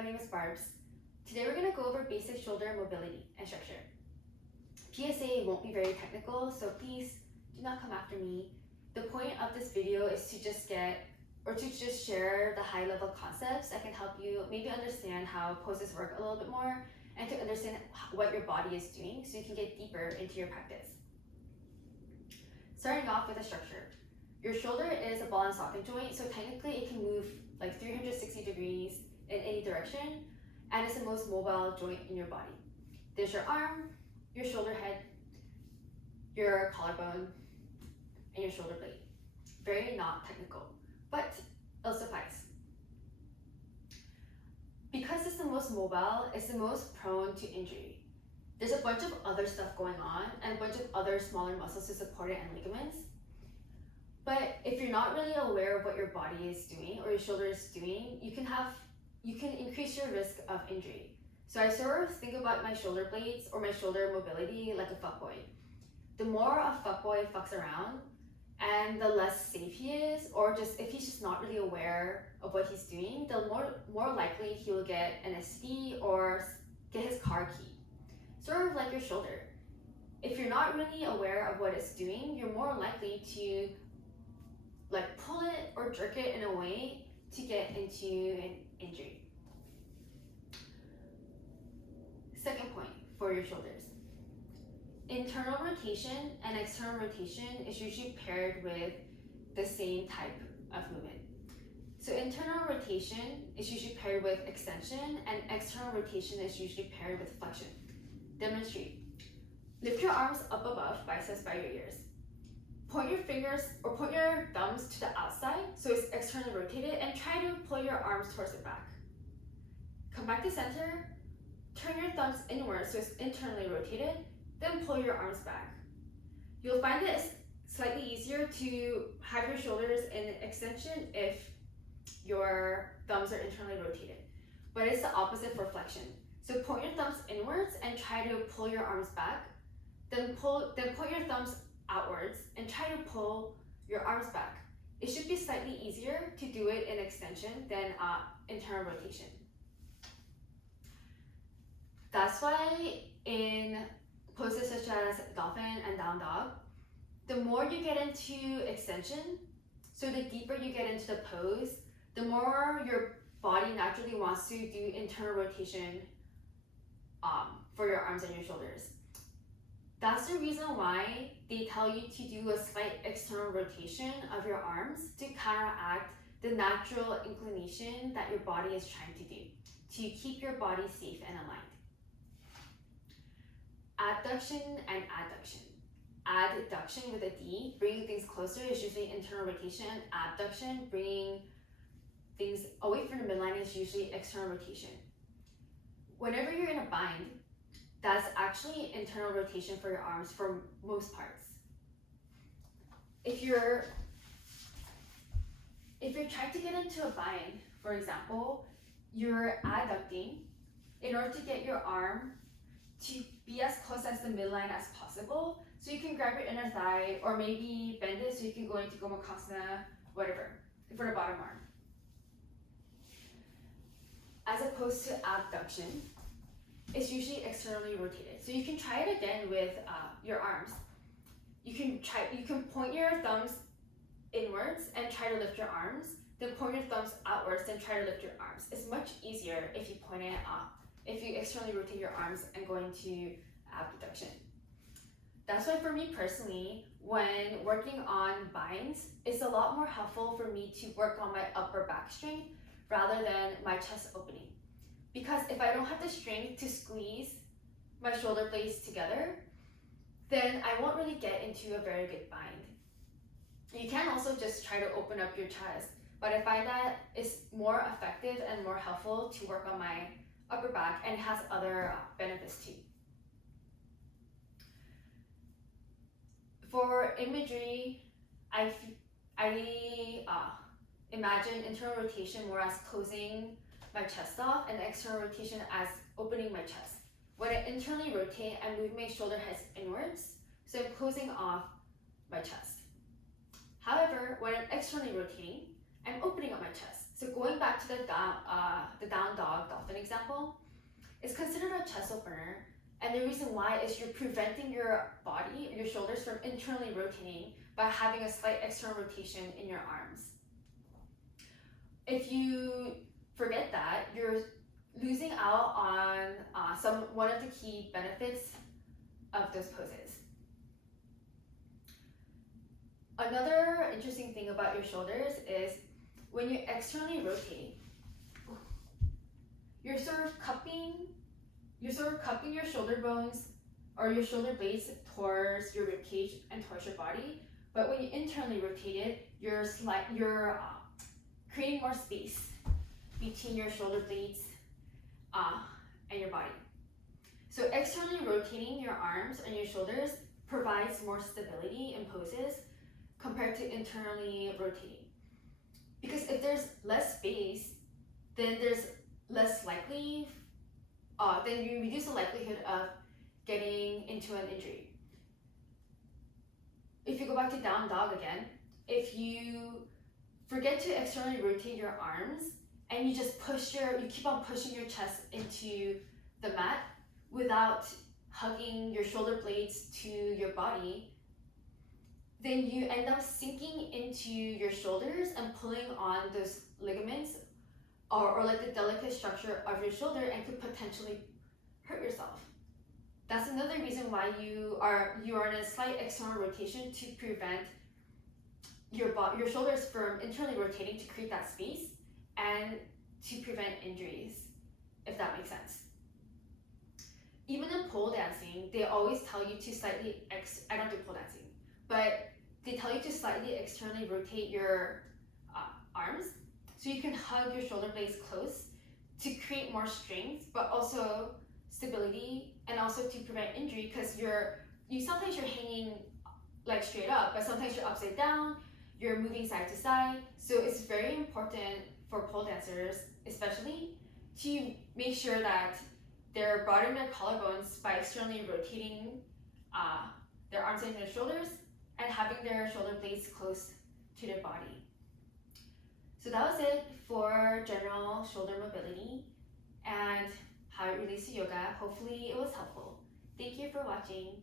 my name is Barbs. Today we're going to go over basic shoulder mobility and structure. PSA won't be very technical, so please do not come after me. The point of this video is to just share the high level concepts that can help you maybe understand how poses work a little bit more and to understand what your body is doing so you can get deeper into your practice. Starting off with the structure. Your shoulder is a ball and socket joint, so technically it can move like 360 degrees in any direction, and it's the most mobile joint in your body. There's your arm, your shoulder head, your collarbone, and your shoulder blade. Very not technical, but it'll suffice. Because it's the most mobile, it's the most prone to injury. There's a bunch of other stuff going on and a bunch of other smaller muscles to support it and ligaments. But if you're not really aware of what your body is doing or your shoulder is doing, you can increase your risk of injury. So I sort of think about my shoulder blades or my shoulder mobility like a fuckboy. The more a fuckboy fucks around and the less safe he is, or just if he's just not really aware of what he's doing, the more likely he will get an STD or get his car key. Sort of like your shoulder. If you're not really aware of what it's doing, you're more likely to like pull it or jerk it in a way to get into an injury. Second point for your shoulders. Internal rotation and external rotation is usually paired with the same type of movement. So internal rotation is usually paired with extension and external rotation is usually paired with flexion. Demonstrate. Lift your arms up above, biceps by your ears. Point your fingers or point your thumbs to the outside so it's externally rotated and try to pull your arms towards the back. Come back to center, turn your thumbs inwards so it's internally rotated, then pull your arms back. You'll find that it's slightly easier to have your shoulders in extension if your thumbs are internally rotated, but it's the opposite for flexion. So point your thumbs inwards and try to pull your arms back, then point your thumbs outwards and try to pull your arms back. It should be slightly easier to do it in extension than internal rotation. That's why in poses such as dolphin and down dog, the more you get into extension, so the deeper you get into the pose, the more your body naturally wants to do internal rotation for your arms and your shoulders. That's the reason why they tell you to do a slight external rotation of your arms to counteract the natural inclination that your body is trying to do, to keep your body safe and aligned. Abduction and adduction. Adduction with a D, bringing things closer, is usually internal rotation. Abduction, bringing things away from the midline, is usually external rotation. Whenever you're in a bind, that's actually internal rotation for your arms for most parts. If you're trying to get into a bind, for example, you're adducting in order to get your arm to be as close as the midline as possible, so you can grab your inner thigh or maybe bend it so you can go into Gomukhasana, whatever, for the bottom arm. As opposed to abduction, it's usually externally rotated. So you can try it again with your arms. You can point your thumbs inwards and try to lift your arms, then point your thumbs outwards and try to lift your arms. It's much easier if you point it up, if you externally rotate your arms and go into abduction. That's why for me personally, when working on binds, it's a lot more helpful for me to work on my upper back strength rather than my chest opening. Because if I don't have the strength to squeeze my shoulder blades together, then I won't really get into a very good bind. You can also just try to open up your chest, but I find that it's more effective and more helpful to work on my upper back, and it has other benefits too. For imagery, I imagine internal rotation more as closing my chest off and external rotation as opening my chest. When I internally rotate, I move my shoulder heads inwards, so I'm closing off my chest. However, when I'm externally rotating, I'm opening up my chest. So going back to the down dog dolphin example, it's considered a chest opener, and the reason why is you're preventing your body, your shoulders, from internally rotating by having a slight external rotation in your arms. If you forget that, you're losing out on one of the key benefits of those poses. Another interesting thing about your shoulders is when you externally rotate, you're sort of cupping your shoulder bones or your shoulder blades towards your rib cage and towards your body. But when you internally rotate it, you're creating more space between your shoulder blades and your body. So externally rotating your arms and your shoulders provides more stability in poses compared to internally rotating. Because if there's less space, then there's less likely, then you reduce the likelihood of getting into an injury. If you go back to down dog again, if you forget to externally rotate your arms and you just keep on pushing your chest into the mat without hugging your shoulder blades to your body, then you end up sinking into your shoulders and pulling on those ligaments or like the delicate structure of your shoulder and could potentially hurt yourself. That's another reason why you are in a slight external rotation to prevent your shoulders from internally rotating to create that space and to prevent injuries, if that makes sense. Even in pole dancing, they always tell you to slightly, I don't do pole dancing, but they tell you to slightly externally rotate your arms so you can hug your shoulder blades close to create more strength, but also stability, and also to prevent injury, because sometimes you're hanging like straight up, but sometimes you're upside down, you're moving side to side. So it's very important for pole dancers, especially, to make sure that they're broadening their collarbones by externally rotating their arms and their shoulders and having their shoulder blades close to their body. So that was it for general shoulder mobility and how it relates to yoga. Hopefully it was helpful. Thank you for watching.